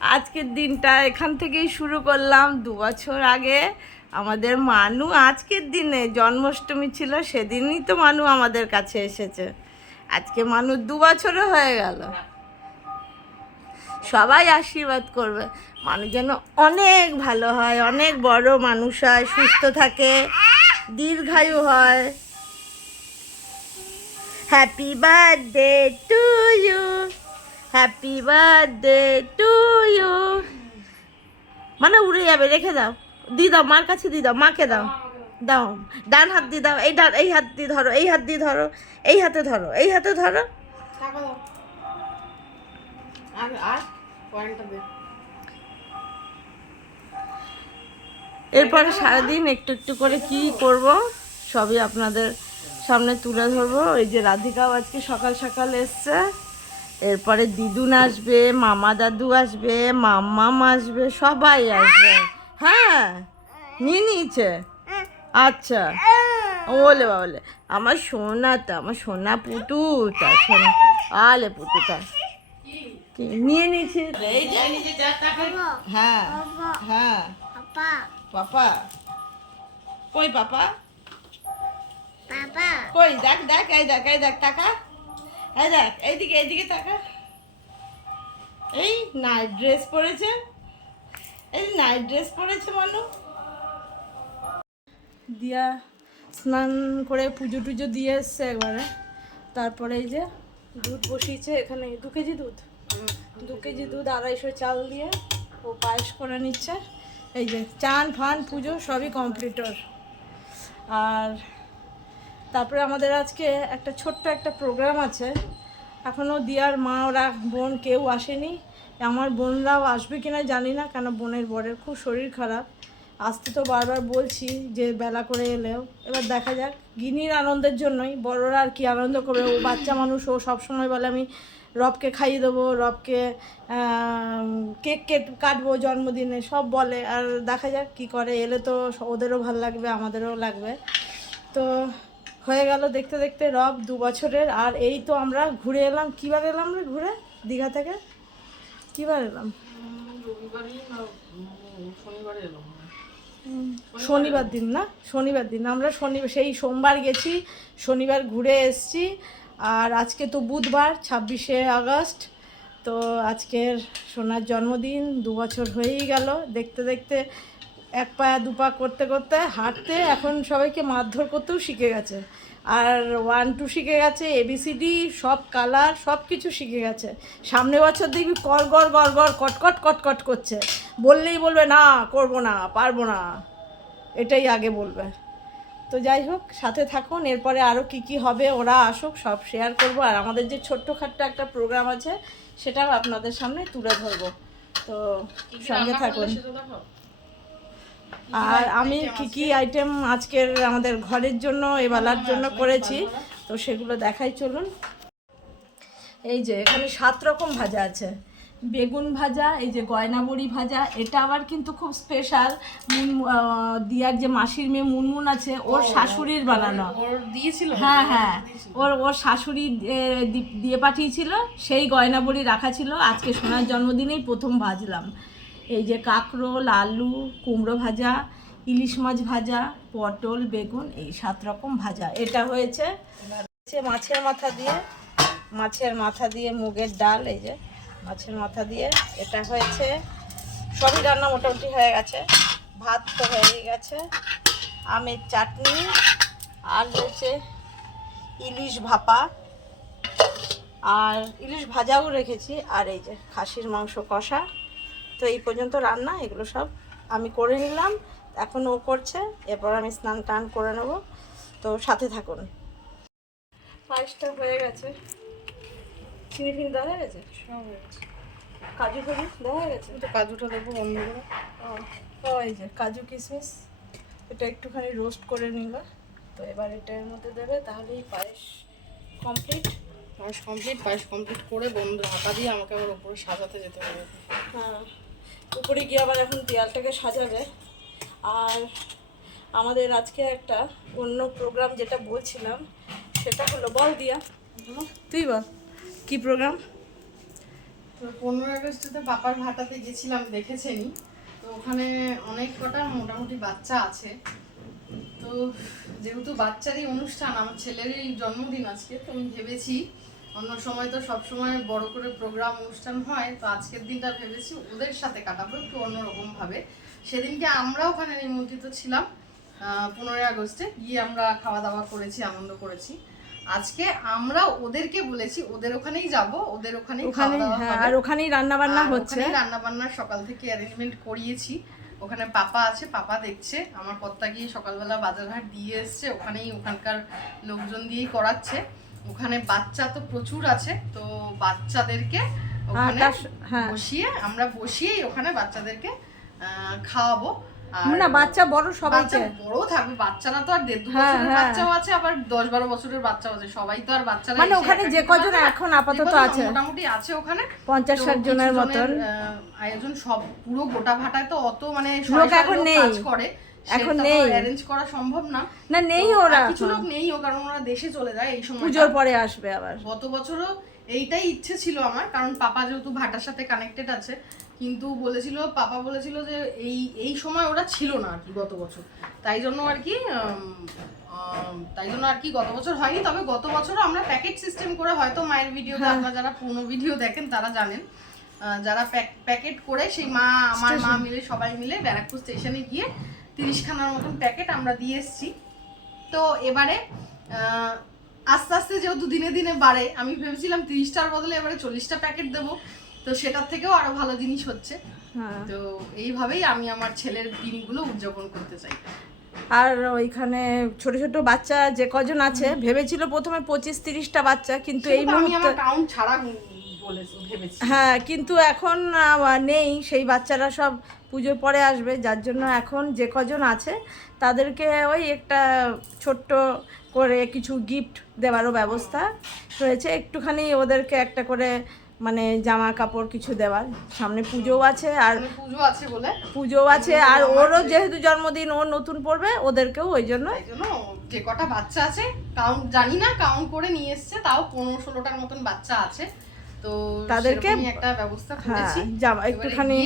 আজকের দিনটা এখান থেকেই শুরু করলাম। 2 বছর আগে আমাদের মানু, আজকের দিনে জন্মাষ্টমী ছিল, সেদিনই তো মানু আমাদের কাছে এসেছে। আজকে মানু 2 বছরও হয়ে গেল। সবাই আশীর্বাদ করবে মানুষ যেন অনেক ভালো হয়, অনেক বড় মানুষ হয়, সুস্থ থাকে, দীর্ঘায়ু হয়। Happy birthday to you, happy birthday to you. মানে উড়ে যাবে, রেখে দাও, দিয়ে দাও মার কাছে, দিয়ে দাও, মাকে দাও, দাও ডান হাত দিয়ে দাও, এই হাত দিয়ে ধরো, এই হাত দিয়ে ধরো, এই হাতে ধরো, এই হাতে ধরো। এরপরে সারাদিন একটু একটু করে কি করব সবই আপনাদের সামনে তুলে ধরবো। এই যে রাধিকাও আজকে সকাল সকাল এসছে, এরপরে দিদুন আসবে, মামা দাদু আসবে, মাম্মাম আসবে, সবাই আসবে। হ্যাঁ, নিয়ে নিয়েছে। আচ্ছা, ওলে বাবলে, আমার সোনাটা, আমার সোনা পুতুটা, সোনা আলে পুতুটা নিয়ে নিয়েছে। এই যে হ্যাঁ হ্যাঁ, পাপা কই, পাপা কই, দেখ দেখ, এই দেখ, এই দেখ, টাকা, এই দেখ, এইদিকে এইদিকে টাকা। এই নাইট ড্রেস পরেছে, এই নাইট ড্রেস পরেছে মানু। দিয়া স্নান করে পুজো টুজো দিয়ে এসছে একবারে। তারপরে এই যে দুধ বসিয়েছে এখানে, 2 কেজি দুধ, 2 কেজি দুধ 250 চাল দিয়ে ও পায়েস করে নিচ্ছে। এই যে চান ফান পুজো সবই কমপ্লিট ওর। আর তারপরে আমাদের আজকে একটা ছোট্ট একটা প্রোগ্রাম আছে। এখনও দিয়ার মা, ওরা বোন কেউ আসেনি। আমার বোনরাও আসবে কিনা জানি না, কেন বোনের বরের খুব শরীর খারাপ। আসতে তো বারবার বলছি যে বেলা করে এলেও, এবার দেখা যাক। গিনির আনন্দের জন্যই, বড়রা আর কি আনন্দ করবে, ও বাচ্চা মানুষ, ও সবসময় বলে আমি রবকে খাইয়ে দেবো, রবকে কেক কাটবো জন্মদিনে, সব বলে। আর দেখা যাক কি করে, এলে তো ওদেরও ভালো লাগবে, আমাদেরও লাগবে। তো হয়ে গেল দেখতে দেখতে রব 2 বছরের। আর এই তো আমরা ঘুরে এলাম। কীবার এলাম রে ঘুরে দীঘা থেকে? কীবার এলাম? শনিবার দিন না, শনিবার দিন আমরা সেই সোমবার গেছি, শনিবার ঘুরে এসছি। আর আজকে তো বুধবার, 26শে আগস্ট। তো আজকের সোনার জন্মদিন, 2 বছর হয়েই গেল। দেখতে দেখতে 1 পা 2 পা করতে করতে হাঁটতে এখন সবাইকে মারধর করতেও শিখে গেছে। আর 1 2 শিখে গেছে, ABCD সব কালার সব কিছু শিখে গেছে। সামনে বছর দেখবি কর গড় গড় গড় কটকট কটকট করছে, বললেই বলবে না করবো না, পারবো না, এটাই আগে বলবে। তো যাই হোক, সাথে থাকুন, এরপরে আরও কি কি হবে, ওরা আসুক, সব শেয়ার করব। আর আমাদের যে ছোট্টখাট্ট একটা প্রোগ্রাম আছে সেটাও আপনাদের সামনে তুলে ধরবো। তো সঙ্গে থাকুন। আর আমি কি কি আইটেম আজকের আমাদের ঘরের জন্য, এবেলার জন্য করেছি, তো সেগুলো দেখাই, চলুন। এই যে এখানে 7 রকম ভাজা আছে। বেগুন ভাজা, এই যে গয়না বড়ি ভাজা, এটা আবার কিন্তু খুব স্পেশাল। দিয়ার যে মাসির মেয়ে মুনমুন আছে, ওর শাশুড়ির বানানো, ওর দিয়েছিল। হ্যাঁ হ্যাঁ, ওর শাশুড়ি দিয়ে পাঠিয়েছিল, সেই গয়না বড়ি রাখা ছিল। আজকে সোনার জন্মদিনেই প্রথম ভাজলাম। এই যে কাঁকরোল, আলু, কুমড়ো ভাজা, ইলিশ মাছ ভাজা, পটল, বেগুন, এই 7 রকম ভাজা। এটা হয়েছে মাছের মাথা দিয়ে, মাছের মাথা দিয়ে মুগের ডাল, এই যে মাছের মাথা দিয়ে এটা হয়েছে। সবই রান্না মোটামুটি হয়ে গেছে, ভাত তো হয়ে গেছে, আমের চাটনি, আর হয়েছে ইলিশ ভাপা, আর ইলিশ ভাজাও রেখেছি, আর এই যে খাসির মাংস কষা। তো এই পর্যন্ত রান্না, এগুলো সব আমি করে নিলাম, এখন ও করছে, এরপর আমি স্নান টান করে নেব। তো সাথে থাকুন। পায়েসটা হয়ে গেছে, চিনি ফিনি দেওয়া হয়ে গেছে, সব হয়ে গেছে, কাজু ফাজু দেওয়া হয়ে গেছে। তো কাজুটা দেবো বন্ধ করে। ও এই যে কাজু কিশমিশ, এটা একটুখানি রোস্ট করে নিল। তো এবার এটার মধ্যে দেবে, তাহলেই পায়েস কমপ্লিট। পায়েস কমপ্লিট করে বন্ধু ঢাকা দিয়ে আমাকে আবার উপরে সাজাতে যেতে হবে। হ্যাঁ, উপরে গিয়ে আবার এখন দেয়ালটাকে সাজাবে। আর আমাদের আজকে একটা অন্য প্রোগ্রাম যেটা বলছিলাম, সেটা হলো, বল দিয়া, তুই বল কি প্রোগ্রাম? তো 15 আগস্টে পাপার ভাটাতে গেছিলাম, দেখেছেনই। তো ওখানে অনেক কটা মোটামুটি বাচ্চা আছে। তো যেহেতু বাচ্চারই অনুষ্ঠান, আমার ছেলেরই জন্মদিন আজকে, তো আমি ভেবেছি অন্য সময় তো সব সময় বড় করে প্রোগ্রাম অনুষ্ঠান হয়, তো আজকের দিনটা ভেবেছি ওদের সাথে কাটাবো একটু অন্যরকম ভাবে। সেদিনকে আমরা ওখানে নিমন্ত্রিত ছিলাম 15 আগস্টে, গিয়ে আমরা খাওয়া দাওয়া করেছি, আনন্দ করেছি। আজকে আমরা ওদেরকে বলেছি ওদের ওখানেই যাব, ওদের ওখানেই খাওয়া দাওয়া হবে, আর ওখানেই রান্না বান্না হচ্ছে। রান্না বান্না সকাল থেকে অ্যারেঞ্জমেন্ট করিয়েছি। ওখানে পাপা আছে, পাপা দেখছে। আমার কর্তা গিয়ে সকালবেলা বাজারঘাট দিয়ে এসছে, ওখানকার লোকজন দিয়েই করাচ্ছে। ওখানে বাচ্চা তো প্রচুর আছে, তো বাচ্চাদেরকে ওখানে আমরা বসিয়েই ওখানে বাচ্চাদেরকে খাওয়াবো। না বাচ্চা বড় সবাইকে, বড় থাকবে, বাচ্চারা তো আর 1.5-2 বছরের বাচ্চাও আছে, আবার 10-12 বছরের বাচ্চাও আছে, সবাই তো আর বাচ্চারা মানে ওখানে যে কজন এখন আপাতত আছে মোটামুটি আছে ওখানে 50-60 জনের মতন আয়োজন। সব পুরো গোটা ভাটায় তো অত মানে লোক এখন নেই, কাজ করে, এখন নেই, অ্যারেঞ্জ করা সম্ভব না। না নেই, ওরা কিছু লোক নেইও, কারণ ওরা দেশে চলে যায় এই সময়, পূজোর পরে আসবে আবার। গত বছরও এইটাই ইচ্ছে ছিল আমার, কারণ পাপা যেহেতু ভাটার সাথে কানেক্টেড আছে, কিন্তু পাপা বলেছিল যে এই সময় ওরা ছিল না আর কি গত বছর, তাই জন্য আর কি গত বছর হয়নি। তবে গত বছরও আমরা প্যাকেট সিস্টেম করে, হয়তো মায়ের ভিডিওতে আপনারা যারা পুরনো ভিডিও দেখেন তারা জানেন, যারা প্যাকেট করে সেই আমার মা মিলে সবাই মিলে ব্যারাকপুর স্টেশনে গিয়ে 30 খানার মতন প্যাকেট আমরা দিয়ে এসেছি। তো এবারে আস্তে আস্তে যেহেতু দিনে দিনে বাড়ে, আমি ভেবেছিলাম 30টার বদলে এবারে 40টা প্যাকেট দেবো, তো সেটার থেকেও আরো ভালো জিনিস হচ্ছে। তো এইভাবেই আমি আমার ছেলের দিনগুলো উদযাপন করতে চাই। আর ওইখানে ছোট ছোট বাচ্চা যে কজন আছে, ভেবেছিল প্রথমে 25-30টা বাচ্চা, কিন্তু এই মুহূর্তে কাউন্ট ছাড়া ভেবেছি, হ্যাঁ, কিন্তু এখন নেই, সেই বাচ্চারা সব পুজোর পরে আসবে, যার জন্য এখন যে কজন আছে তাদেরকে ওই একটা ছোট্ট করে কিছু গিফট দেওয়ারও ব্যবস্থা রয়েছে, একটুখানি ওদেরকে একটা করে মানে জামা কাপড় কিছু দেওয়ার, সামনে পুজোও আছে, আর পুজো আছে, আর ওরও যেহেতু জন্মদিন, ও নতুন পড়বে, ওদেরকেও ওই জন্য যে কটা বাচ্চা আছে কাউন্ট জানি না, কাউন্ট করে নিয়ে এসছে, তাও 15-16টার মতন বাচ্চা আছে, তো তাদেরকে একটা ব্যবস্থা করেছি। জামা একটুখানি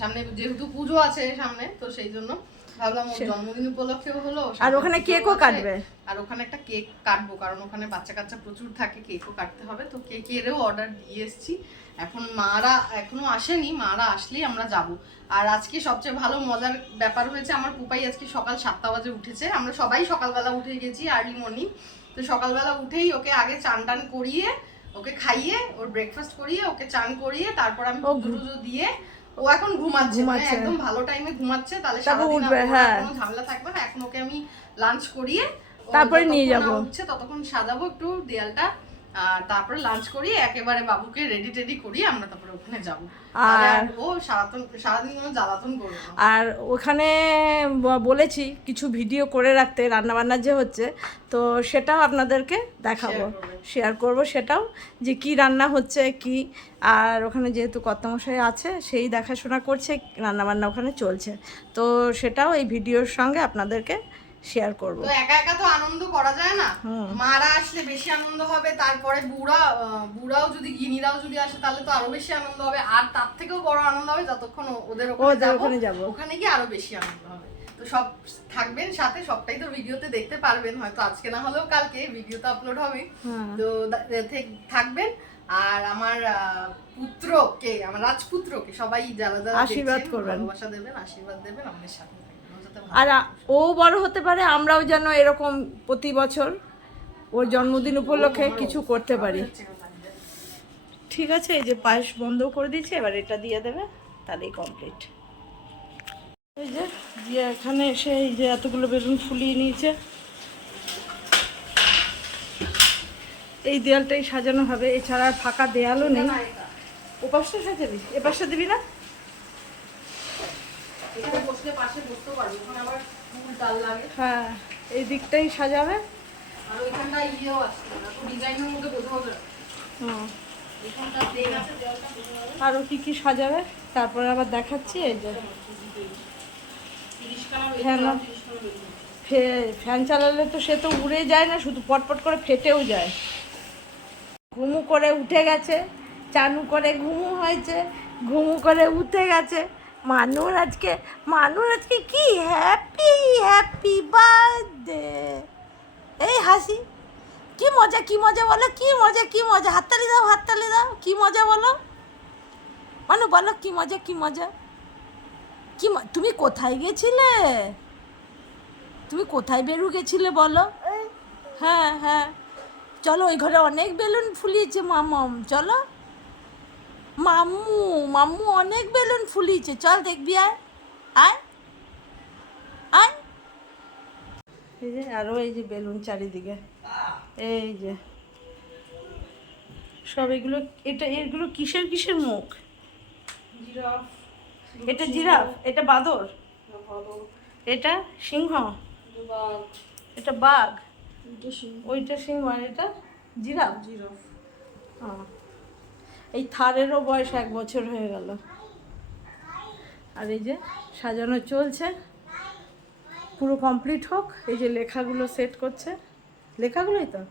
সামনে যেহেতু পুজো আছে সামনে, তো সেই জন্য ভাবলাম ওর জন্মদিন উপলক্ষেও হলো, আর ওখানে কেকও কাটবে, আর ওখানে একটা কেক কাটবো, কারণ ওখানে বাচ্চা কাচ্চা প্রচুর থাকে, কেকও কাটতে হবে, তো কেকেরও অর্ডার দিয়ে এসেছি। এখন মারা এখনো আসেনি, মারা আসলেই আমরা যাব। আর আজকে সবচেয়ে ভালো মজার ব্যাপার হয়েছে, আমার পুপাই আজকে সকাল 7টা বাজে উঠেছে, আমরা সবাই সকালবেলা উঠে গেছি, আর্লি মর্নিং। তো সকালবেলা উঠেই ওকে আগে চান টান করিয়ে, ওকে খাইয়ে, ওর ব্রেকফাস্ট করিয়ে, ওকে চান করিয়ে, তারপর আমি পুজো দিয়ে, ও এখন ঘুমাচ্ছে, একদম ভালো টাইমে ঘুমাচ্ছে, তাহলে সারাদিন কোনো ঝামেলা থাকবে না। এখন ওকে আমি লাঞ্চ করিয়ে তারপরে নিয়ে যাবো, উঠছে ততক্ষণ সাজাবো একটু দেয়ালটা, আর তারপরে লাঞ্চ করিয়ে একেবারে বাবুকে রেডি টেডি করিয়ে আমরা তারপরে ওখানে যাবো, আর ও সারাদিন কোনো জ্বালাতন করবে না। আর ওখানে বলেছি কিছু ভিডিও করে রাখতে, রান্নাবান্না যে হচ্ছে, তো সেটাও আপনাদেরকে দেখাবো, শেয়ার করব সেটাও, যে কি রান্না হচ্ছে কি, আর ওখানে যেহেতু কর্তামশাই আছে, সেই দেখাশোনা করছে, রান্নাবান্না ওখানে চলছে, তো সেটাও এই ভিডিওর সঙ্গে আপনাদেরকে শেয়ার করব। তো একা একা তো আনন্দ করা যায় না, মারা আসলে বেশি আনন্দ হবে, তারপরে বুড়াও যদি গিনিরাও যদি আসে তাহলে তো আরো বেশি আনন্দ হবে, আর তার থেকেও বড় আনন্দ হবে যতক্ষণ ওদের ওখানে যাব, ওখানে গিয়ে আরো বেশি আনন্দ হবে। তো সব থাকবেন সাথে, সবটাই তো ভিডিওতে দেখতে পারবেন, হয়তো আজকে না হলেও কালকে ভিডিও তো আপলোড হবে, তো থাকবেন। আর আমার পুত্রকে, আমার রাজপুত্রকে সবাই যারা যারা আশীর্বাদ করবেন, ভালোবাসা দেবেন, আশীর্বাদ দেবেন, আমাদের সাথে আর ও বড় হতে পারে, আমরাও যেন এরকম প্রতি বছর ওর জন্মদিন উপলক্ষে কিছু করতে পারি। ঠিক আছে, এই যে পায়েস বন্ধ করে দিয়েছে, এবার এটা দিয়ে দেবে, তাহলেই কমপ্লিট। এই যে এখানে এসে এই যে এতগুলো বেলুন ফুলিয়ে নিয়েছে, এই দেয়ালটাই সাজানো হবে, এছাড়া আর ফাঁকা দেয়ালও নেই। ও পাশটা সাজাবি, এ পাশটা দিবি না? হ্যাঁ, এই দিকটাই সাজাবে, আরো কি কি সাজাবে তারপরে আবার দেখাচ্ছি। এই যে ফ্যান চালালে তো সে তো উড়ে যায় না, শুধু পটপট করে ফেটেও যায়। ঘুমু করে উঠে গেছে, চানু করে ঘুমু হয়েছে, ঘুমু করে উঠে গেছে। মানুর আজকে কি হ্যাপি হ্যাপি বার্থডে। এই হাসি, কি মজা বলো, কি মজা, হাততালি দাও, কি মজা বলো মানু, বলো কি মজা। তুমি কোথায় গেছিলে? তুমি কোথায় গেছিলে বলো? হ্যাঁ চলো, ওই ঘরে অনেক বেলুন ফুলিয়েছে মাম্মাম, চলো। মাম্মু অনেক বেলুন ফুলিয়েছে, চল দেখবি, আয়। এই যে আরো এই যে বেলুন চারিদিকে, এই যে সব এগুলো, এগুলো কিসের মুখ? জিরাফ। এটা জিরাফ, এটা বাঁদর, এটা সিংহ, এটা বাঘ, ওইটা সিংহ, আর এটা জিরাফ। এই থারেরও বয়স 1 বছর হয়ে গেল। আর এই যে সাজানো চলছে, পুরো কমপ্লিট হোক। এই যে লেখাগুলো সেট করছে, লেখাগুলোই তো,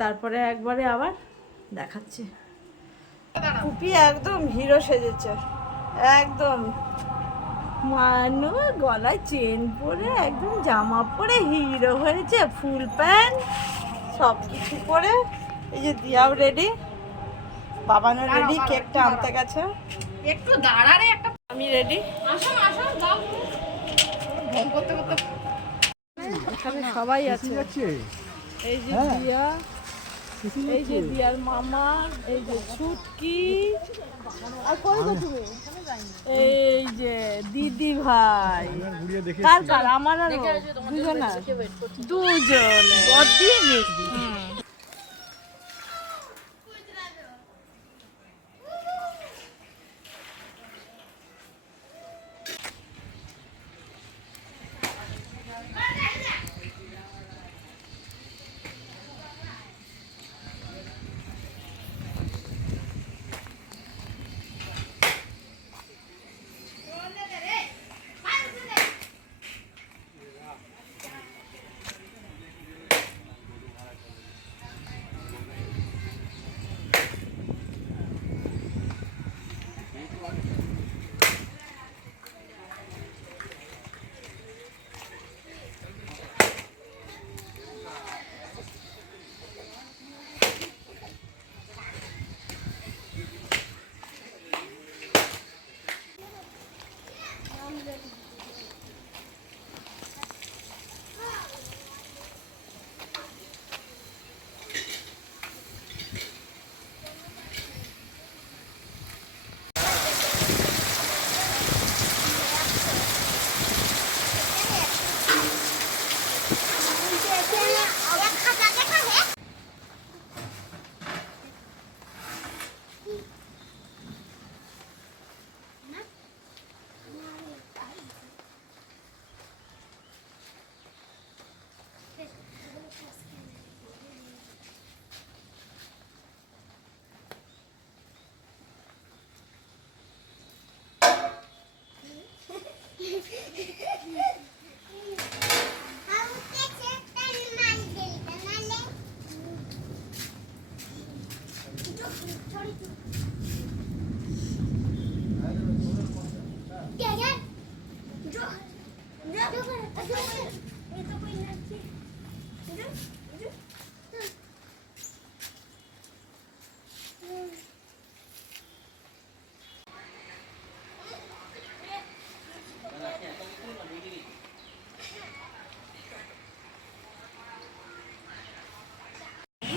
তারপরে একবারে আবার দেখাচ্ছি। পুপি একদম হিরো সেজেছে, একদম। মানু গলায় চেন পরে, একদম জামা পরে হিরো হয়েছে, ফুল প্যান্ট সব কিছু পরে। এই যে দিয়াও রেডি, বাবানও রেডি, কেকটা আনতে গেছে। একটু দাঁড়ারে, একটা আমি রেডি। আসো যাও, ঘুম করতে এখানে সবাই আছে। এই যে দিয়া, এই যে দিয়ার মামা, এই যে ছুটকি, এই যে দিদি ভাই। কার আমার আর দুজনে।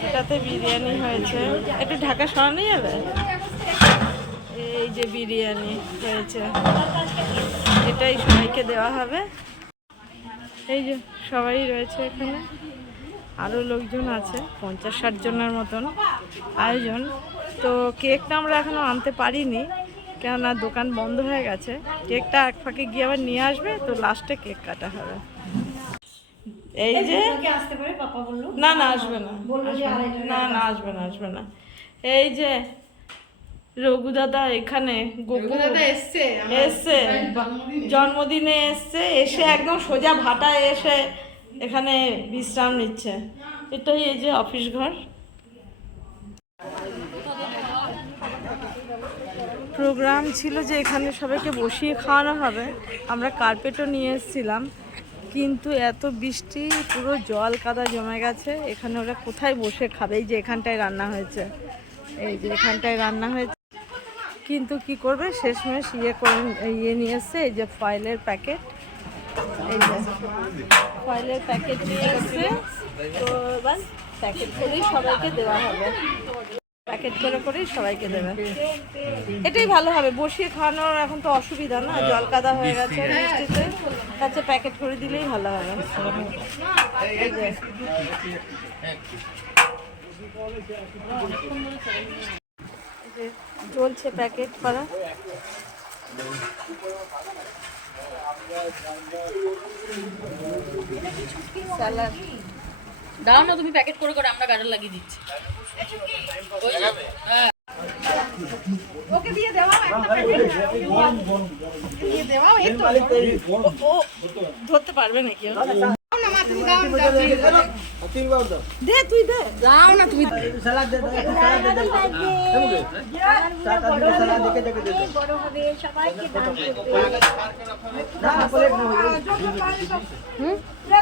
এটাতে বিরিয়ানি হয়েছে, একটু ঢাকা সরানো যাবে। এই যে বিরিয়ানি হয়েছে, এটাই সবাইকে দেওয়া হবে। এই যে সবাই রয়েছে এখানে, আরও লোকজন আছে, 50-60 জনের মতন আয়োজন। তো কেকটা আমরা এখনও আনতে পারিনি, কেননা দোকান বন্ধ হয়ে গেছে। কেকটা এক ফাঁকে গিয়ে আবার নিয়ে আসবে, তো লাস্টে কেক কাটা হবে। এই যে না আসবে না, আসবে না। এই যে রঘু দাদা এখানে, এসছে জন্মদিনে এসে একদম সোজা ভাটায় এসে এখানে বিশ্রাম নিচ্ছে। এটাই এই যে অফিস ঘর। প্রোগ্রাম ছিল যে এখানে সবাইকে বসিয়ে খাওয়ানো হবে, আমরা কার্পেটও নিয়ে এসেছিলাম, কিন্তু এত বৃষ্টি পুরো জল কাদা জমে গেছে। এখানে ওরা কোথায় বসে খাবে? এই যে এখানটায় রান্না হয়েছে, এই যে এখানটায় রান্না হয়েছে, কিন্তু কি করবে শেষমেশ ইয়ে নিয়ে এসছে, এই যে ফয়েলের প্যাকেট, এই যে ফয়েলের প্যাকেট নিয়ে এসছে। তো এবার প্যাকেট করেই সবাইকে দেওয়া হবে, প্যাকেট করে করেই সবাইকে দেবে। এটাই ভালো হবে, বসিয়ে খাওয়ানোর এখন তো অসুবিধা না, জল কাদা হয়ে গেছে বৃষ্টিতে, তাতে প্যাকেট করে দিলেই ভালো হবে। চলছে প্যাকেট করা। স্যালাড দাও না তুমি প্যাকেট করে করে, আমরা গাড়ি লাগিয়ে দিচ্ছি। ওকে দিয়ে দেওয়া একটা প্যাকেট দিয়ে দেওয়া, এই তো ও ধরতে পারবে নাকি? দে তুই দে, দাও না তুমি। সালাদ দে দাও, সালাদ দে দাও। সালাদ দেখে দেখে দে দাও। বড় হবে সবাইকে দান করবে। না প্লেট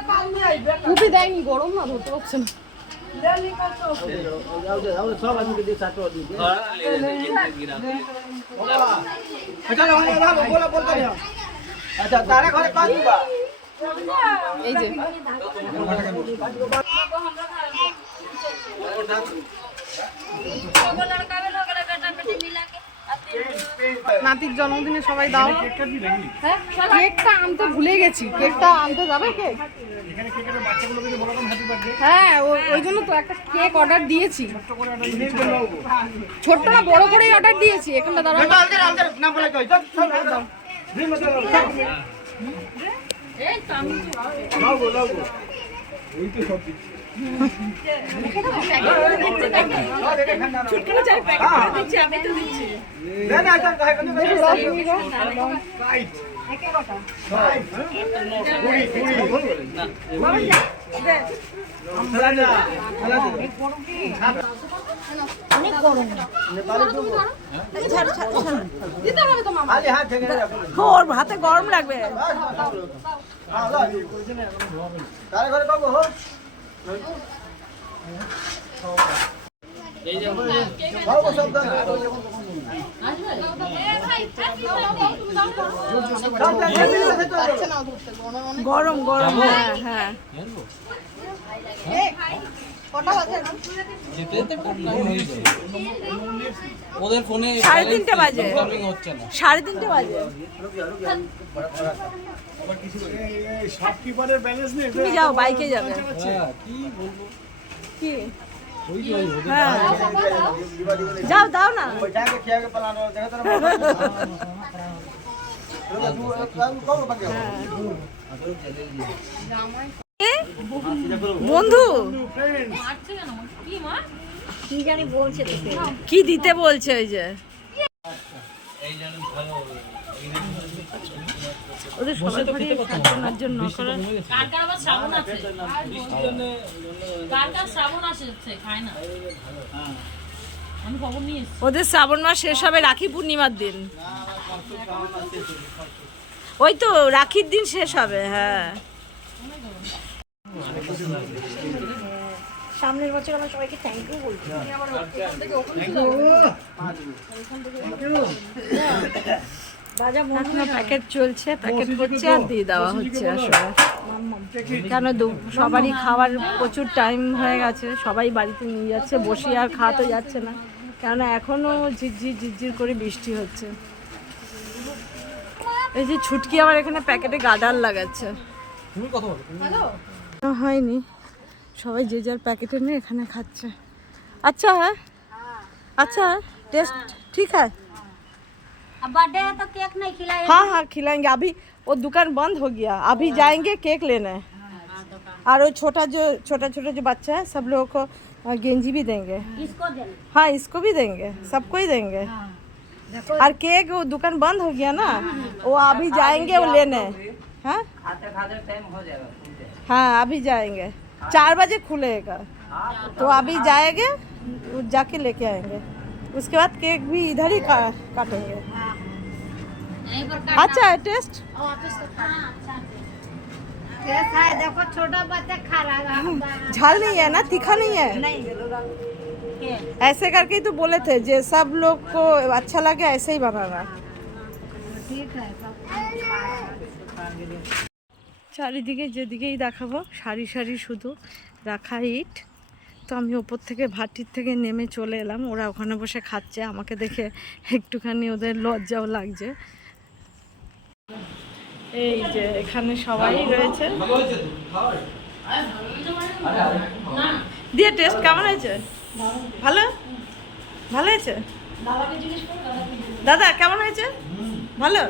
না হয়ে কুপি দেয়নি, গরম না, ধরতে পারছে না। যাও সব আদমি দে সাথে আদমি দে। अच्छा वाले ना बोला बोलता नहीं। अच्छा तारे घरे कौन बा? এই যে নাতির জন্মদিনে সবাই দাও। হ্যাঁ কেকটা আনতে ভুলে গেছি, কেকটা আনতে যাবে কেক? হ্যাঁ ওই জন্য তো একটা কেক অর্ডার দিয়েছি, ছোট্ট না বড় করেই অর্ডার দিয়েছি। এখানটা দাঁড়াও, ना बोला कोई तो भी मतलब लाओ लाओ वही तो सब ছুটকিটা চাই প্যাকেট করে দিচ্ছি, আমি তো দিচ্ছি। ना ना अच्छा कहे कने राइट पूरी पूरी দে। हमरा ना चला दे অনেক গরম। नेपाली तो এই ছাড় ছাড় ছাড়। দিতে হবে তো মামা। खाली हाथ ठेके रखो ওর হাতে গরম লাগবে। हां ला तारे घरे कब हो এই যে খাও সব দাও পারছে না ধরতে, গরম অনেক। গরম গরম, হ্যাঁ হ্যাঁ। কটা বাজে এখন? ওদের ফোনে 3:30 বাজে, হচ্ছে না। 3:30 বাজে। শপকিপারের ব্যালেন্স নেই। তুমি যাও, বাইকে যাবে। হ্যাঁ, কি বলবো, কি ওই যে ওই ওদের হ্যাঁ যাও, দাও না। बैठा के खिया के पलानो देखो तेरा तू कब बगे এ? বন্ধু কি জানি বলছে তোকে। কি দিতে বলছে? ওই যে ওদের সবাই খাওয়ার জন্য করে। কার কার আবার শ্রাবণ আছে, কার কার শ্রাবণ আসছে খায় না। আমি খবর নিয়ে এসেছি। ওদের শ্রাবণ মাস শেষ হবে রাখি পূর্ণিমার দিন, ওই তো রাখির দিন শেষ হবে। হ্যাঁ সামনের বছর আমরা সবাইকে থ্যাংক ইউ বলছি। এখনো প্যাকেট চলছে, প্যাকেট করছে আর দিয়ে দেওয়া হচ্ছে আসলে। কেন সবারই খাওয়ার প্রচুর টাইম হয়ে গেছে, সবাই বাড়িতে নিয়ে যাচ্ছে, বসে আর খাওয়াতে যাচ্ছে না, কেননা এখনও ঝিরঝির ঝিরঝির করে বৃষ্টি হচ্ছে। এই যে ছুটকি আবার এখানে প্যাকেটে গাডার লাগাচ্ছে। তুমি কথা বলো। হয়নি, সবাই যে যার প্যাকেটে নিয়ে এখানে খাচ্ছে। अच्छा है, अच्छा है, टेस्ट ठीक है। अब बर्थडे है तो केक नहीं खिलाए। हाँ हाँ खिलाएंगे, अभी वो दुकान बंद हो गया, अभी जाएंगे केक लेने। और वो छोटा छोटा जो बच्चा है सब लोगों को गेंजी भी देंगे। इसको दे। हाँ इसको भी देंगे, सबको ही देंगे। और केक वो दुकान बंद हो गया ना, वो अभी जाएंगे वो लेने। हाँ हाँ अभी जाएंगे, 4 बजे खुलेगा, तो अभी जाएंगे, जाके लेके आएंगे। उसके बाद केक भी इधर ही काटेंगे। यहीं पर अच्छा है टेस्ट। कैसा है देखो, छोटा बच्चा खा रहा है। झाल नहीं है ना, तीखा नहीं है। नहीं ऐसे करके ही तो बोले थे जे सब लोग को अच्छा लगे ऐसे ही बनाना। ठीक है চারিদিকে যেদিকেই দেখাবো সারি সারি শুধু রাখা ইট। তো আমি ওপর থেকে ভাটির থেকে নেমে চলে এলাম, ওরা ওখানে বসে খাচ্ছে, আমাকে দেখে একটুখানি ওদের লজ্জাও লাগছে। এই যে এখানে সবাই রয়েছে। দিয়ে টেস্ট কেমন হয়েছে? ভালো ভালো হয়েছে। দাদা কেমন হয়েছে? ভালো।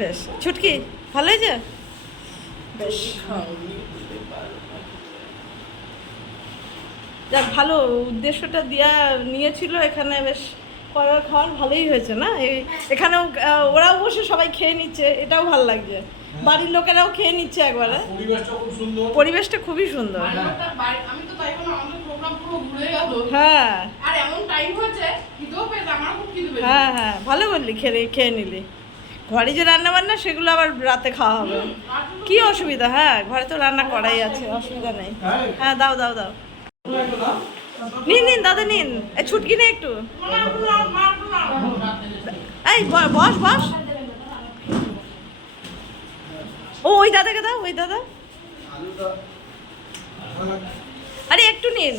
বেশ। ছুটকি ভালো হয়েছে? বেশ যাক, ভালো উদ্দেশ্যটা দেওয়া নিয়েছিল এখানে, বেশ করার খাওয়ার ভালোই হয়েছে না? এখানেও ওরাও বসে সবাই খেয়ে নিচ্ছে, এটাও ভালো লাগছে। বাড়ির লোকেরাও খেয়ে নিচ্ছে একবারে। পরিবেশটা খুবই সুন্দর। আমি তো তাই বললাম, আমাদের প্রোগ্রাম পুরো ঘুরে গেল। হ্যাঁ আর এমন টাইম হয়েছে, খিদেও পেয়েছে, আমার খুব খিদে পেয়েছে। হ্যাঁ হ্যাঁ, ভালো করলি, খেয়ে নিলি। ঘরে যে রান্না বান্না সেগুলো আবার রাতে খাওয়া হবে, কি অসুবিধা? হ্যাঁ ঘরে তো রান্না করাই আছে, অসুবিধা নেই। হ্যাঁ দাও দাও দাও, নিন নিন দাদা নিন। এই ছুটকি নেই একটু, এই বস বস। ও ওই দাদাকে দাও, ওই দাদা। আরে একটু নিন।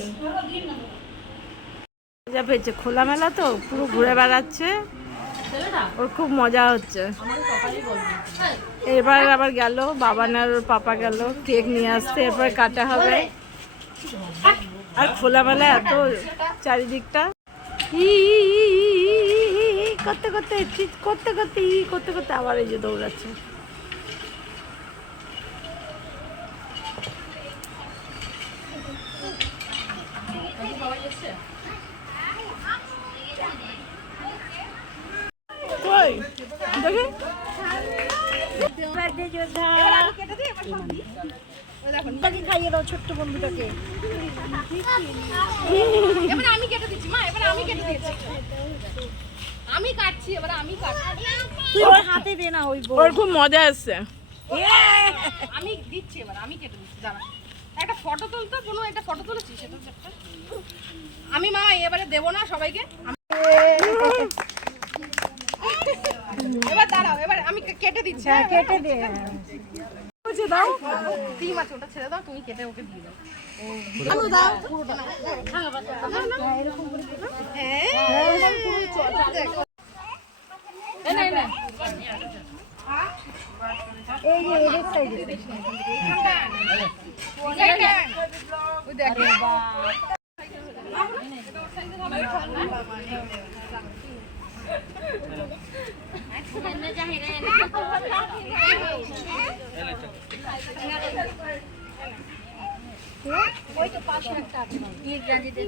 যা পেয়েছে, খোলামেলা তো পুরো ঘুরে বেড়াচ্ছে, ওর খুব মজা হচ্ছে। এবার আবার গেল বাবানার ওর পাপা গেল কেক নিয়ে আসতে, এরপর কাটা হবে। আর খোলামেলা এত চারিদিকটা, করতে করতে করতে করতে করতে করতে আবার এই যে দৌড়াচ্ছে। খাইয়ে দাও ছোট্ট বন্ধুটাকে। এবার আমি কেটে দিচ্ছি মা, এবার আমি কেটে দিচ্ছি। আমি কাটছি, এবার আমি কাটছি। তুই ওর হাতে দে না, ওই ওর খুব মজা আসছে। আমি দিচ্ছি, এবার আমি কেটে দিচ্ছি। দাঁড়া, একটা ফটো তুলতো, কোনো একটা ফটো তুলেছি সেটা একটা। আমি মা এবারে দেবো না সবাইকে। এবার দাঁড়াও, এবার আমি কেটে দিচ্ছি। হ্যাঁ কেটে দে। দাও ডিম আছে, ওটা ছেড়ে দাও, তুমি কেটে ওকে দিয়ে দাও। আলু দাও। এই যে এর সাইডে ওই দেখ ওই তো পাশে একটা আছে এই গাজি দে।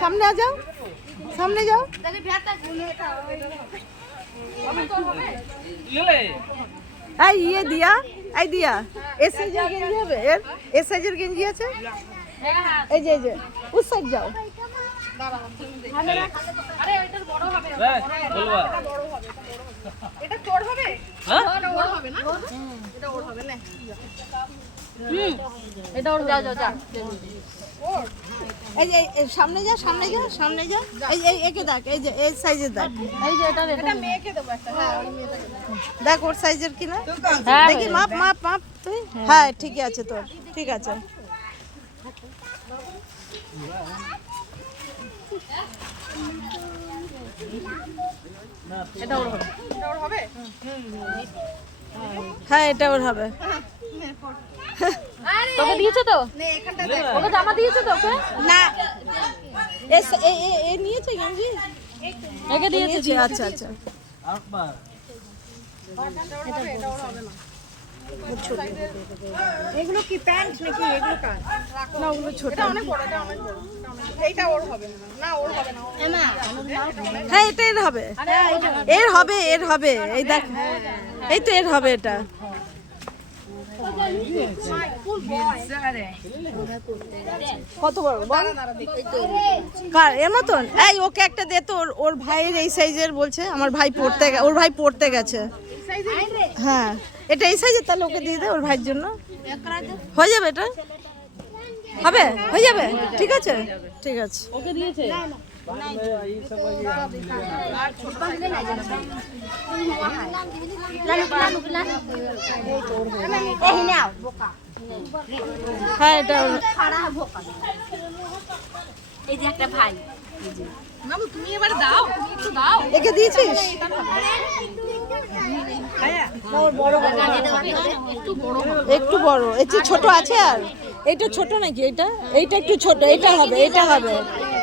সামনে आ जाओ, सामने जाओ। এই ইয়ে দিয়া, এই দিয়া এস সাইজের গেঞ্জি হবে, এস সাইজের গেঞ্জি আছে। এই যে উস সাইড যাও। আরে এটার বড় হবে, এটা তোর হবে, এটা ওর হবে না, এটা ওর হবে না। এটা ওর যা যা যা। এই যে সামনে যা, সামনে যা, সামনে যা। এই একে দেখ, এই যে এই সাইজের দেখ। এই যে এটা এটা মেয়েকে দেবো একটা। হ্যাঁ ওই মেয়েটাকে দেখ ওর সাইজের কিনা হ্যাঁ দেখি, মাপ মাপ মাপ তুই। হ্যাঁ ঠিকই আছে তোর, ঠিক আছে। এটা ওর হবে, এটা ওর হবে। হ্যাঁ এটা ওর হবে। আরে তোকে দিয়েছে তো? নে এখানটা দেখ, ওকে জামা দিয়েছে তো ওকে? না এ নিয়েছে গেঞ্জি, একে দিয়েছে। আচ্ছা আচ্ছা। এগুলো কি প্যান্ট নাকি এগুলো কার? না ওগুলো ছোট। এটা অনেক বড়, এটা অনেক বড়, এইটা ওর হবে না, না ওর হবে না। এমা হ্যাঁ এটা এর হবে, এর হবে, এর হবে। এই দেখ এই তো এর হবে এটা। কত বড় বল? কার এর মতন? এই ওকে একটা দে তো, ওর ভাইয়ের এই সাইজের বলছে। আমার ভাই পড়তে ওর ভাই পড়তে গেছে। হ্যাঁ এটা এই সাইজের, তাহলে ওকে দিয়ে দে ওর ভাইয়ের জন্য। হয়ে যাবে এটা? হবে? হয়ে যাবে? ঠিক আছে ঠিক আছে। ওকে দিয়েছে হ্যাঁ এটা এই যে একটা ভাই তুমি এবার দাও, তুমি একটু দাও। একে দিয়েছিস? একটু বড়, এর চেয়ে ছোট আছে আর? এইটা ছোট নাকি? এইটা এইটা একটু ছোট, এটা হবে এটা হবে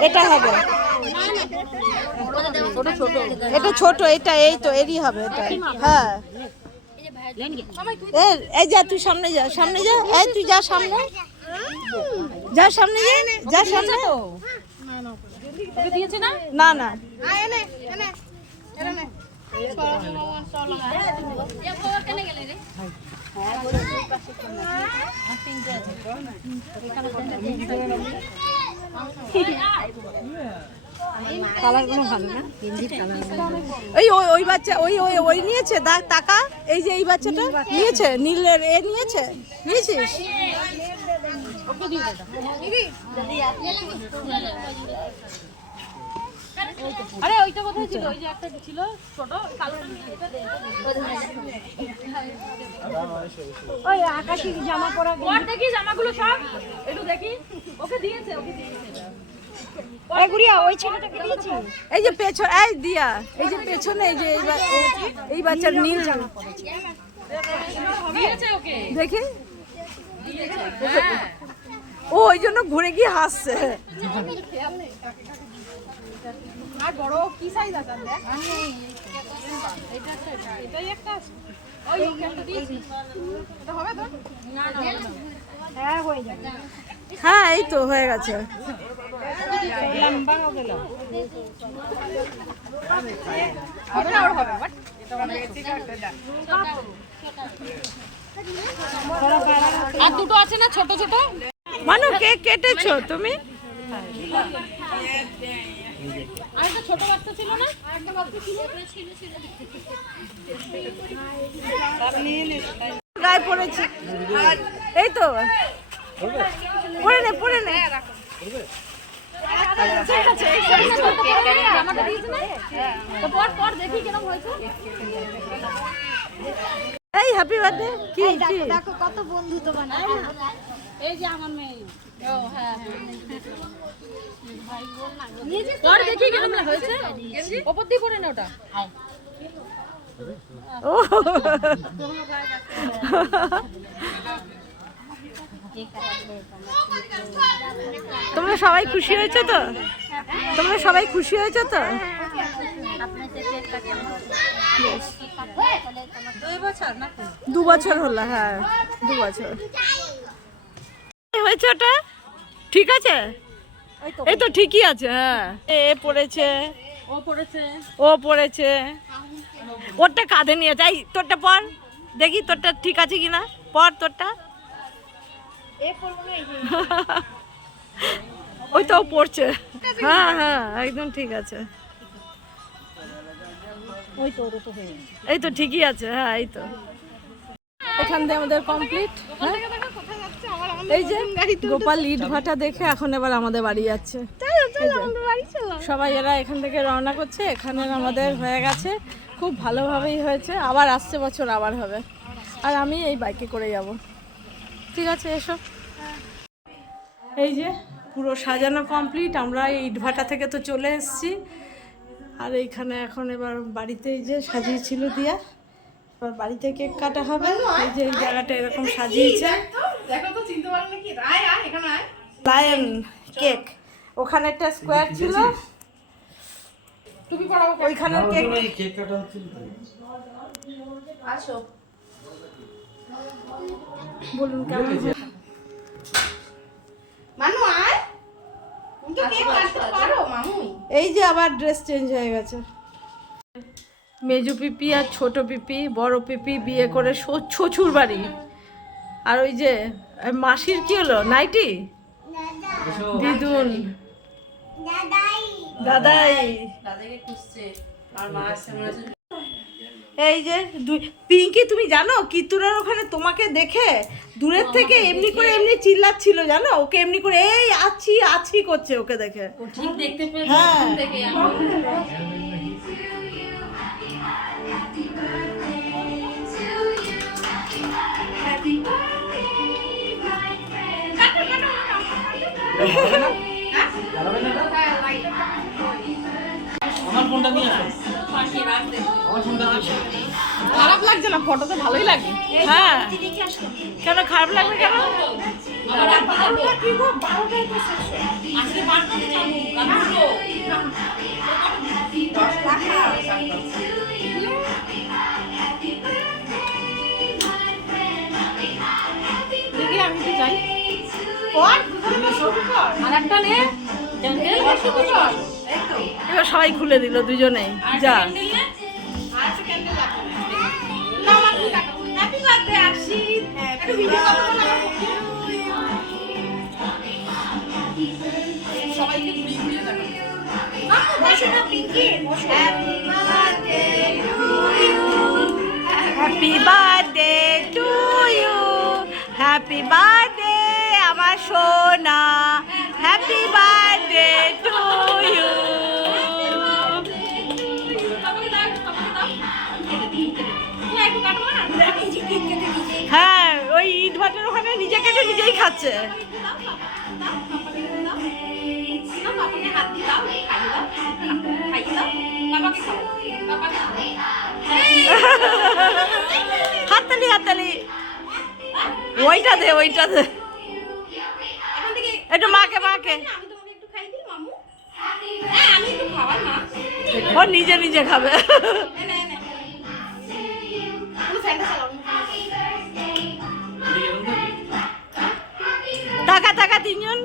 এটা হবে। এটা ছোট, এটা এই তো এরই হবে এটা। হ্যাঁ এই যা তুই সামনে যা, সামনে যা, এই তুই যা সামনে যা, সামনে যা, যা সামনে। ওকে দিয়েছে না? না না ওই ওই ওই বাচ্চা ওই ওই ওই নিয়েছে, দেখ টাকা। এই যে এই বাচ্চাটা নিয়েছে, নীলের এ নিয়েছে, নিয়েছিস? আরে ওইটা কোথায় ছিল? ওই যে একটা ছিল ছোট কালো। ওই আকাশি জামা পরা ওর দেখি জামাগুলো সব একটু দেখি। ওকে দিয়েছে, ওকে দিয়েছে। এই গুড়িয়া ওই ছেলেটাকে দিয়েছি। এই যে পেছন, এই দিয়া, এই যে পেছনে, এই যে এই বাচ্চার নীল জামা পরেছে। দিয়েছে ওকে। দেখি দিয়েছে। হ্যাঁ। ও ওই জন্য ঘুরে গিয়ে হাসছে। আর বড় কি সাইজ আছে দেখ? এটাই একটা আছে। ওই ওকে একটা দিয়েছি। এটা হবে তো? না না হবে না। হ্যাঁ হয়ে যাবে। হ্যাঁ এই তো হয়ে গেছে। লম্বা হয়ে গেল। হবে না, ওর হবে বাট এটা হবে এসে কাটতে দাও। আর দুটো আছে না ছোট ছোট? মানু কেক কেটেছো তুমি? আর একটা ছোট বাচ্চা ছিল না? গায়ে পড়েছে। এই তো পড়ে নে পড়ে নে। জামাটা দিয়েছে না? তো পর পর দেখি কেমন হয়েছে। এই হ্যাপি বার্থডে। কি কি দেখো কত বন্ধু তোমার। এই যে আমার মেয়ে। ও হ্যাঁ পর দেখি কেমন হয়েছে। ওপর দিয়ে পড়ে না ওটা। ও তোমরা সবাই খুশি হয়েছো তো? তোমরা সবাই খুশি হয়েছো তো? 2 বছর হলো। হ্যাঁ 2 বছর হয়েছে। ওটা ঠিক আছে? এই তো ঠিকই আছে। হ্যাঁ এ পড়েছে, ও পড়েছে। ও পড়েছে, ওরটা কাঁধে নিয়ে যাই। তোরটা পর দেখি, তোরটা ঠিক আছে কিনা, পর তোরটা। ওই তো ও পড়ছে। হ্যাঁ হ্যাঁ একদম ঠিক আছে। ওই তো ওটা তো হয়ে গেল। এই তো ঠিকই আছে। হ্যাঁ এই তো এখান দিয়ে আমাদের কমপ্লিট। এই যে গোপাল ইট ভাটা দেখে এখন এবার আমাদের বাড়ি যাচ্ছে। এই যে সবাই এরা এখান থেকে রওনা করছে। এখানে আমাদের হয়ে গেছে, খুব ভালোভাবেই হয়েছে। আবার আসছে বছর আবার হবে। আর আমি এই বাইকে করে যাব। ঠিক আছে এসো। এই যে পুরো সাজানো কমপ্লিট। আমরা এই ইটভাটা থেকে তো চলে এসেছি। আর এইখানে এখন এবার বাড়িতে এই যে সাজিয়েছিল দিয়া, এবার বাড়িতে কেক কাটা হবে। এই যে এই জায়গাটা এরকম সাজিয়েছে। দেখো তো চিনতে পারো নাকি? আয় আয় এখানে আয়। লায়ন কেক, ওখানে একটা স্কোয়ার ছিল, টুপি পরাবো। ওইখানের কেক। কেক কাটা হচ্ছিল তো। আসো। বলুন কেমন হয়েছে? মানু আয়। তুমি তো কেক কাটতে পারো মামুই। এই যে আবার ড্রেস চেঞ্জ হয়ে গেছে। মেজু পিপি আর ছোট পিপি, বড় পিপি বিয়ে করে শ্বশুর বাড়ি। আর ওই যে মাসির কি হলো, নাইটি দিদুন দাদাই। দাদাকে খুঁজছে আর মা আসছে মনে হচ্ছে এই যে পিঙ্কি, তুমি জানো কিতুরের ওখানে তোমাকে দেখে দূরের থেকে এমনি করে এমনি চিল্লাচ্ছিল, জানো? ওকে এমনি করে এই আছি আছি করছে ওকে দেখে। ও ঠিক দেখতে পেয়েছে হ্যাঁ। ওখান থেকে আমার ফোনটা নিয়ে আসো, আমার ফোনটা নিয়ে আসো। খারাপ লাগছে না, ফটোতে ভালোই লাগে। হ্যাঁ, কেন খারাপ লাগবে কেন? আজকে বাড়তে যাবো গানগুলো দেখি আমি তো যাই। আর একটা নে। এবার সবাই খুলে দিল দুজনেই। যা happy birthday to you, happy birthday আমার সোনা, হ্যাপি বার্থডে টু ইউ। হ্যাঁ, ওই ইট ভাটার ওখানে নিজে কেটে নিজেই খাচ্ছে। হাততালি হাততালি, ওইটা দে ওইটা দে, একটু মাকে মাকে। ও নিজে নিজে খাবে। টাকা টাকা তিনজন।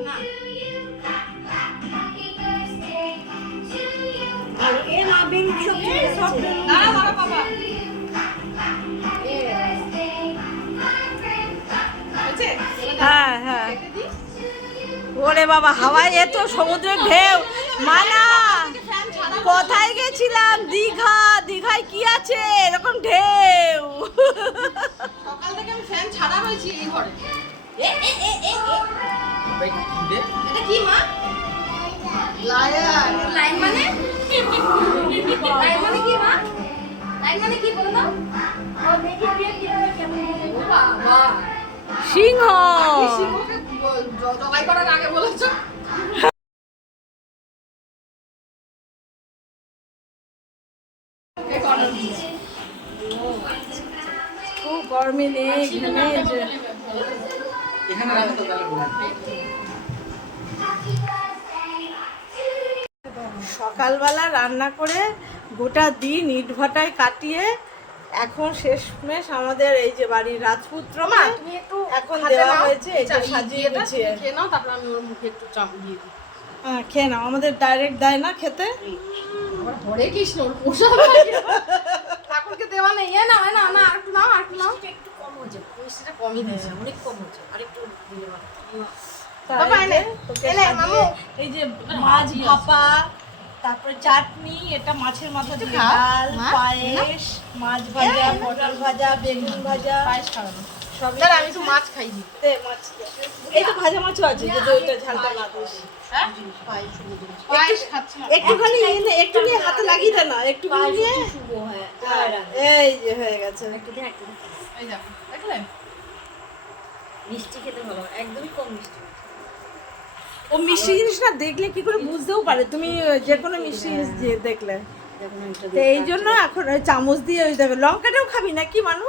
হ্যাঁ হ্যাঁ, ওরে বাবা, হাওয়ায় এত সমুদ্রের ঢেউ। মানা, কোথায় গেছিলাম? দীঘা। দীঘায় কি আছে এরকম ঢেউ? সকাল থেকে আমি ফ্যান ছাড়া রয়েছি এই ঘরে। এটা কি মা? লায়ন। লাইন মানে? লাইন মানে কি মা? লাইন মানে কি বলো তো? ও বাবা, সিংহ। সিংহকে জবাই করার আগে বলেছো। খুব গরমে নেই এখানে যে এখানে রাখো তো তাহলে বলুন। সকালবেলা রান্না করে গোটা দিন ইট ভাটায় কাটিয়ে এখন শেষমেশ আমাদের এই যে বাড়ির রাজপুত্রকে তুমি একটু এখন হাতে দেওয়া নাও। হয়েছে এই যে সাজিয়ে ইয়েটা গুছিয়ে। তুমি খেয়ে নাও, তারপর আমি ওর মুখে একটু চাপ দিয়ে দিই। হ্যাঁ, খেয়ে নাও, আমাদের ডাইরেক্ট দেয় না খেতে। আবার হরে কৃষ্ণ, ওর পোশাক ঠাকুরকে দেওয়া নেই। এ না না না, আর একটু নাও, আর একটু নাও। একটু কম হয়েছে, মিষ্টিটা কমই দিয়েছে, অনেক কম হয়েছে, আর একটু দিলে ভালো। তাই বাবা, যে এনে, তোকে এনে, সাজিয়ে মামু। এই যে মাছ ভাপা, তারপরে চাটনি, এটা মাছের মাথা দিয়ে খাও, ডাল, মা, পায়েস, মাছ ভাজা, পটল ভাজা, বেগুন ভাজা, পায়েস খাওয়ানো। সবই দাঁড়া, আমি একটু মাছ খাই দিই। দে, মাছ দে। এই তো ভাজা মাছও আছে, যদি ওইটা ঝালটা না দিস। হ্যাঁ? পায়েস খাচ্ছি না। একটুখানি এনে একটু নিয়ে হাতে লাগিয়ে দে না, একটুখানি নিয়ে। এই যে হয়ে গেছে। এই দেখো, দেখলে? মিষ্টি খেতে ভালো, একদমই কম মিষ্টি। ও মিষ্টি জিনিস না দেখলে কি করে বুঝতেও পারে, তুমি যে কোনো মিষ্টি জিনিস দিয়ে দেখলে। তো এই জন্য এখন ওই চামচ দিয়ে ওই দেখো, লঙ্কাটাও খাবি না কি মানু?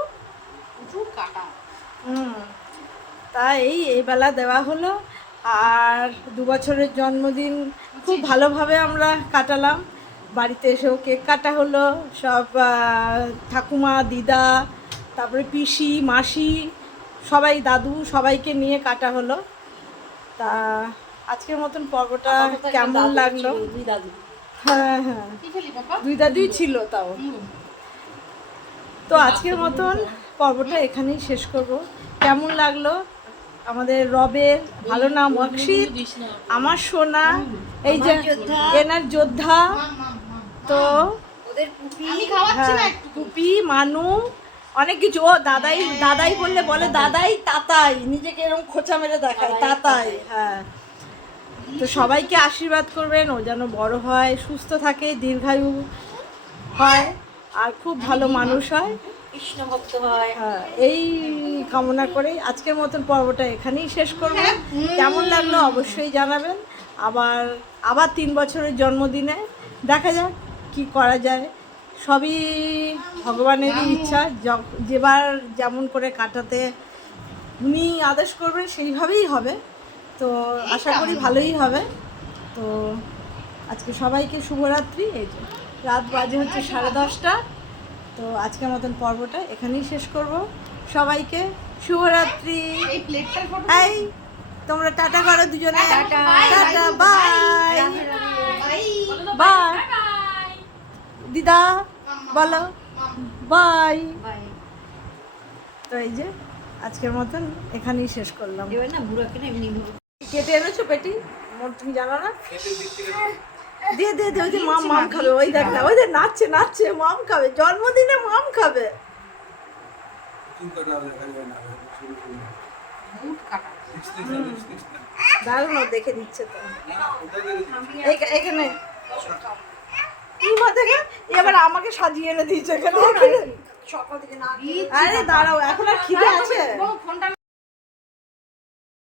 প্রচুর কাটা। তা এই বেলা দেওয়া হলো। আর 2 বছরের জন্মদিন খুব ভালোভাবে আমরা কাটালাম। বাড়িতে এসেও কেক কাটা হলো, সব ঠাকুমা, দিদা, তারপরে পিসি, মাসি, সবাই, দাদু, সবাইকে নিয়ে কাটা হলো। তা আজকের মতন পর্বটা কেমন লাগলো? দুই দাদু। হ্যাঁ হ্যাঁ, কি খেলি বাবা? 2 দাদুই ছিল তাও। তো আজকের মতন পর্বটা এখানেই শেষ করব। কেমন লাগলো আমাদের রবের ভালো নাম অক্ষিত, আমার সোনা, এই যে এনার যোদ্ধা, তো আমি খাওয়াচ্ছি না হ্যাঁ একটু। কুপি, মানু, অনেক কিছু। ও দাদাই, দাদাই বললে বলে দাদাই, তাতাই, নিজেকে এরকম খোঁচা মেরে দেখায়, তাতাই। হ্যাঁ, তো সবাইকে আশীর্বাদ করবেন, ও যেন বড় হয়, সুস্থ থাকে, দীর্ঘায়ু হয়, আর খুব ভালো মানুষ হয়, কৃষ্ণ ভক্ত হয়। হ্যাঁ, এই কামনা করেই আজকের মতন পর্বটা এখানেই শেষ করব। কেমন লাগলো অবশ্যই জানাবেন। আবার 3 বছরের জন্মদিনে দেখা যাক কি করা যায়, সবই ভগবানেরই ইচ্ছা। যেবার যেমন করে কাটাতে উনি আদেশ করবেন সেইভাবেই হবে, তো আশা করি ভালোই হবে। তো আজকে সবাইকে শুভরাত্রি। এই যে রাত বাজে হচ্ছে 10:30। তো আজকের মতন পর্বটা এখানেই শেষ করব। সবাইকে শুভরাত্রি। এই প্লেটটার ফটো এই তোমরা টাটা করো দুজনে, টাটা বাই বাই। দিদা বলো বাই। তো এই যে আজকের মতন এখানেই শেষ করলাম। কেটে এনেছো পেটি? তুমি জানো না? দিয়ে দিয়ে দিয়ে, ওই যে মাম মাম খাবে, ওই দেখ না, ওই দেখ নাচছে নাচছে, মাম খাবে, জন্মদিনে মাম খাবে। দারুণ, ও দেখে দিচ্ছে তো এখানে। দেখে এবার আমাকে সাজিয়ে এনে দিয়েছে এখানে। আরে দাঁড়াও, এখন আর খিদে আছে? ফোনটা